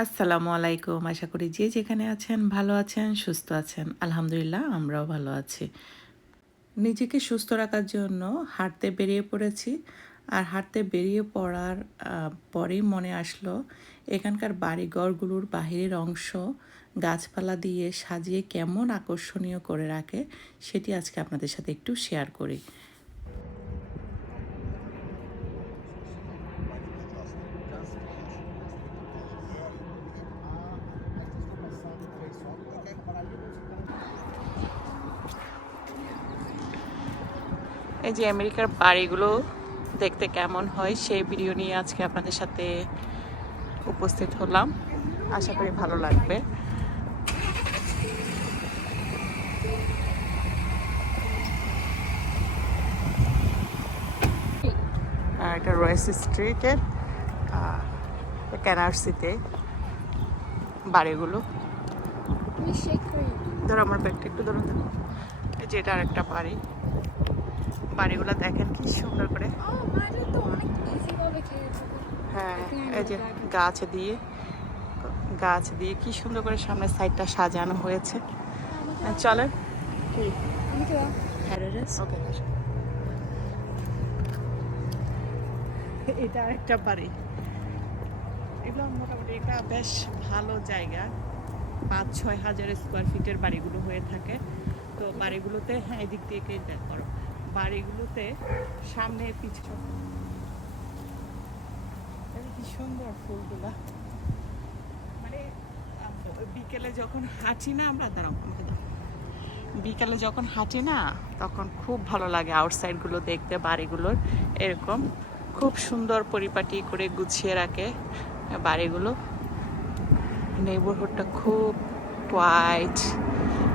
আসসালামু আলাইকুম। আশা করি যে যেখানে আছেন ভালো আছেন, সুস্থ আছেন। আলহামদুলিল্লাহ আমরাও ভালো আছি। নিজেকে সুস্থ রাখার জন্য হাঁটতে বেরিয়ে পড়েছি। আর হাঁটতে বেরিয়ে পড়ার পরেই মনে আসলো এখানকার বাড়িঘরগুলোর বাহিরের অংশ গাছপালা দিয়ে সাজিয়ে কেমন আকর্ষণীয় করে রাখে সেটি আজকে আপনাদের সাথে একটু শেয়ার করি। এই যে আমেরিকার বাড়িগুলো দেখতে কেমন হয় সেই ভিডিও নিয়ে আজকে আপনাদের সাথে উপস্থিত হলাম। আশা করি ভালো লাগবে। এটা রয়েস স্ট্রিটের ক্যানার্সিতে বাড়িগুলো। ধরো আমার ব্যাগটা একটু ধরুন তো। এই যে এটা আরেকটা বাড়ি। বাড়িগুলো দেখেন কি সুন্দর করে। হ্যাঁ, এই যে গাছ দিয়ে কি সুন্দর করে সামনের সাইডটা সাজানো হয়েছে। চলেন এটা আরেকটা বাড়ি। এগুলো মোটামুটি এটা বেশ ভালো জায়গা। 5-6 হাজার স্কোয়ার ফিটের বাড়িগুলো হয়ে থাকে। তো বাড়িগুলোতে হ্যাঁ এদিক থেকে করো, বাড়িগুলোতে সামনে পিছনে কি সুন্দর ফুলগুলা। মানে বিকেলে যখন হাঁটি না আমরা, দাঁড়াও আমাকে দাও, বিকেলে যখন হাঁটি না তখন খুব ভালো লাগে আউটসাইডগুলো দেখতে। বাড়িগুলোর এরকম খুব সুন্দর পরিপাটি করে গুছিয়ে রাখে বাড়িগুলো। নেইবারহুডটা খুব হোয়াইট।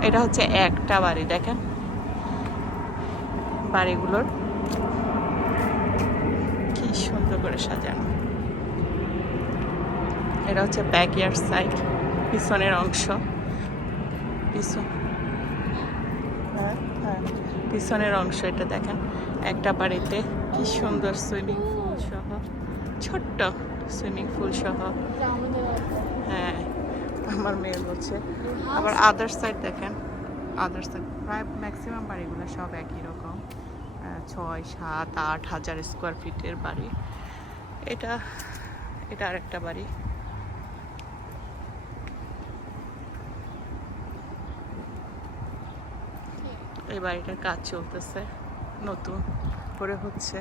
এটা হচ্ছে একটা বাড়ি, দেখেন বাড়িগুলোর কি সুন্দর করে সাজানো। এটা হচ্ছে ব্যাকইয়ার্ড সাইড, পিছনের অংশ। পিছনের অংশ এটা দেখেন। একটা বাড়িতে কি সুন্দর সুইমিং পুল সহ, ছোট্ট সুইমিং পুল সহ। হ্যাঁ, আমার মেয়ে বলছে। আবার আদার সাইড দেখেন, আদার সাইড প্রায় ম্যাক্সিমাম বাড়িগুলো সব একই রকম, 6-7-8 হাজার স্কোয়ার ফিটের বাড়ি। এটা এটা আরেকটা বাড়ি। এই বাড়িটার কাজ চলতেছে, নতুন করে হচ্ছে।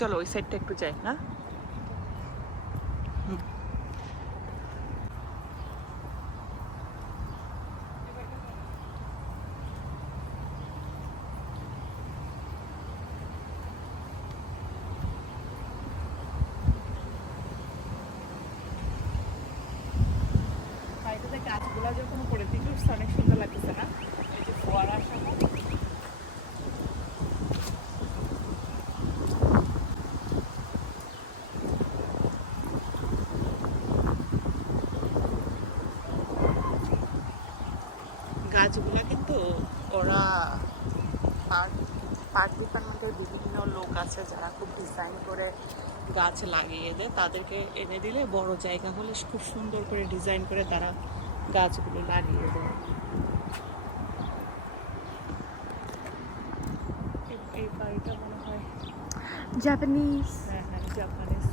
চলো ওই সাইডটা একটু যাই না। বাড়িটাতে গাছগুলা যখন উপরে দিকে উঠছে অনেক সুন্দর লাগতেছে না? এই যে ফোয়ারার সাথে গাছগুলা কিন্তু ওরা পার্ক ডিপার্টমেন্টের বিভিন্ন লোক আছে যারা খুব ডিজাইন করে গাছ লাগিয়ে দেয়। তাদেরকে এনে দিলে বড় জায়গা হলে খুব সুন্দর করে ডিজাইন করে তারা গাছগুলো লাগিয়ে দেয়। এই বাড়িটা মনে হয় জাপানিজ। হ্যাঁ হ্যাঁ জাপানিজ।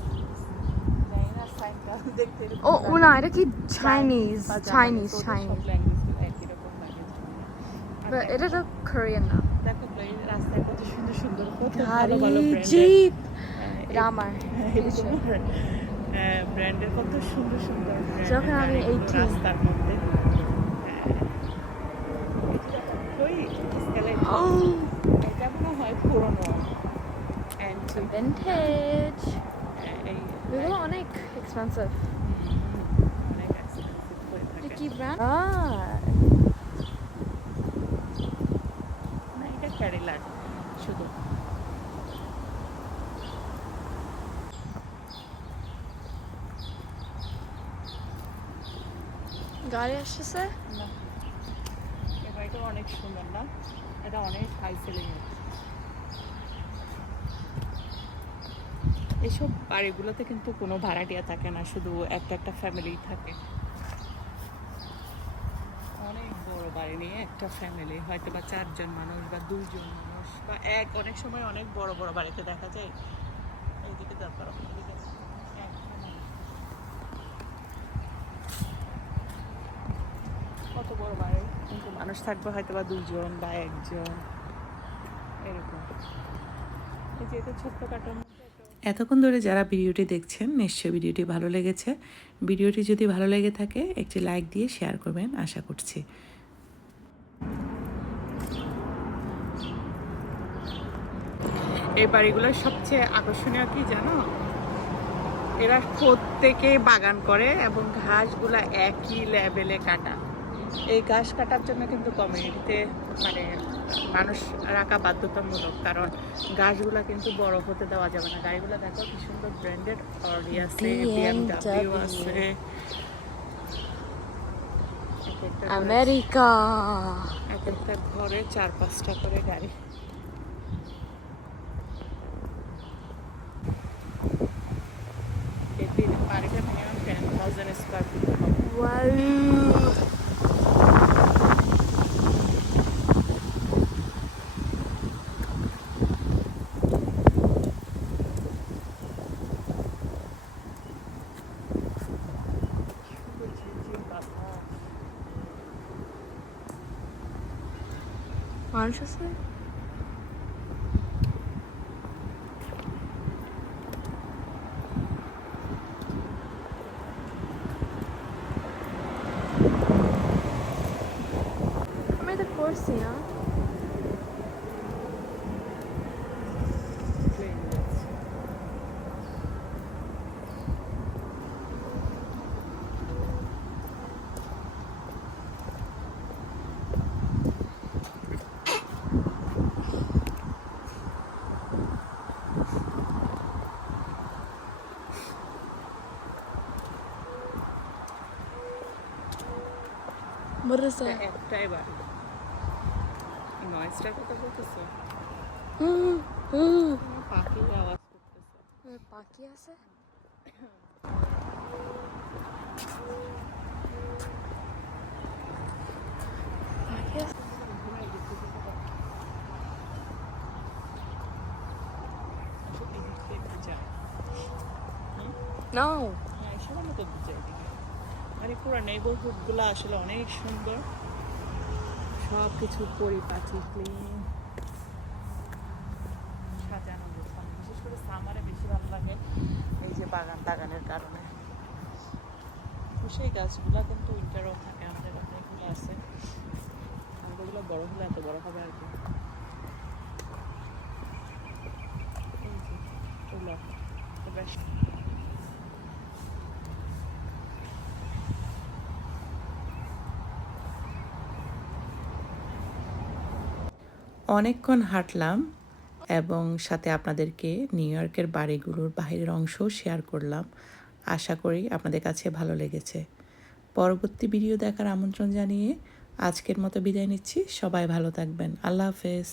জানি না সাইনটা দেখতে ও ও না, এটা কি চাইনিজ চাইনিজ চাইনিজ, একই রকম লাগে। এটা তো কোরিয়ান না। দেখো তো এই রাস্তায় কত সুন্দর সুন্দর কত ভালো ভালো গাড়ি ব্র্যান্ডের জিপ, এটা আমার ব্র্যান্ডের কত সুন্দর সুন্দর যখন আমি 18 রাস্তার মধ্যে। এটা মনে হয় পুরনো ভিন্টেজ, এই এগুলো অনেক এক্সপেন্সিভ। অনেক এক্সপেন্সিভ হয়ে এটা থাকে। কি ব্র্যান্ড? না এটা ক্যাডিলাক শুধু। গাড়ি আসছে না এই বাড়িটা অনেক সুন্দর না? এটা অনেক হাই সেলিং। এসব বাড়িগুলোতে কিন্তু কোনো ভাড়াটিয়া থাকে না, শুধু একটা একটা ফ্যামিলি থাকে। অনেক বড় বাড়ি নিয়ে একটা ফ্যামিলি, হয়তো বা 4 জন মানুষ বা 2 জন মানুষ বা অনেক সময় অনেক বড় বড় বাড়িতে দেখা যায়। এইদিকে ব্যাপার কত বড় বাড়ি, কিন্তু মানুষ থাকবে হয়তো বা 2 জন বা 1 জন এরকম। এই যে এটা ছোট্ট কাটার মধ্যে এতক্ষণ ধরে যারা ভিডিওটি দেখছেন, নিশ্চয়ই ভিডিওটি ভালো লেগেছে। ভিডিওটি যদি ভালো লেগে থাকে একটি লাইক দিয়ে শেয়ার করবেন আশা করছি। এই বাড়িগুলোর সবচেয়ে আকর্ষণীয় কি জানো, এরা প্রত্যেকেই বাগান করে এবং ঘাসগুলা একই লেভেলে কাটা। এই ঘাস কাটার জন্য কিন্তু কমিউনিটিতে মানে মানুষ রাখা বাধ্যতামূলক, কারণ ঘাসগুলা কিন্তু বড় হতে দেওয়া যাবে না। গাড়িগুলো দেখো কি সুন্দর ব্র্যান্ডেড, অডি আছে, বিএমডব্লিউ আছে, আমেরিকা। এক একটা ঘরে 4-5টা করে গাড়ি। এই বাড়িটা মিনিমাম 10,000 স্কোয়ার ফিট হবে। Wow. মানুষ আছে? আমি তো করছি না। What is that? একটাই বাড়ি। নয়েজটার কথা বলতেছো? পাখির আওয়াজ করতেছে। পাখি আছে? পাখি আছে? No. মানে পুরো নেইবারহুডগুলো আসলে অনেক সুন্দর, সব কিছু পরিপাটি ক্লিন সাজানো গোছানো। বিশেষ করে সামারে বেশি ভালো লাগে এই যে বাগান টাগানের কারণে। সেই গাছগুলো কিন্তু উইন্টারও থাকে, আমাদের অনেকগুলো আছে। আমাদের ওগুলো বড় হলে এত বড় হবে আর কি। এই যে ওগুলো বেশ অনেকক্ষণ হাঁটলাম এবং সাথে আপনাদেরকে নিউ ইয়র্কের বাড়িগুলোর বাহিরের অংশও শেয়ার করলাম। আশা করি আপনাদের কাছে ভালো লেগেছে। পরবর্তী ভিডিও দেখার আমন্ত্রণ জানিয়ে আজকের মতো বিদায় নিচ্ছি। সবাই ভালো থাকবেন। আল্লাহ হাফেজ।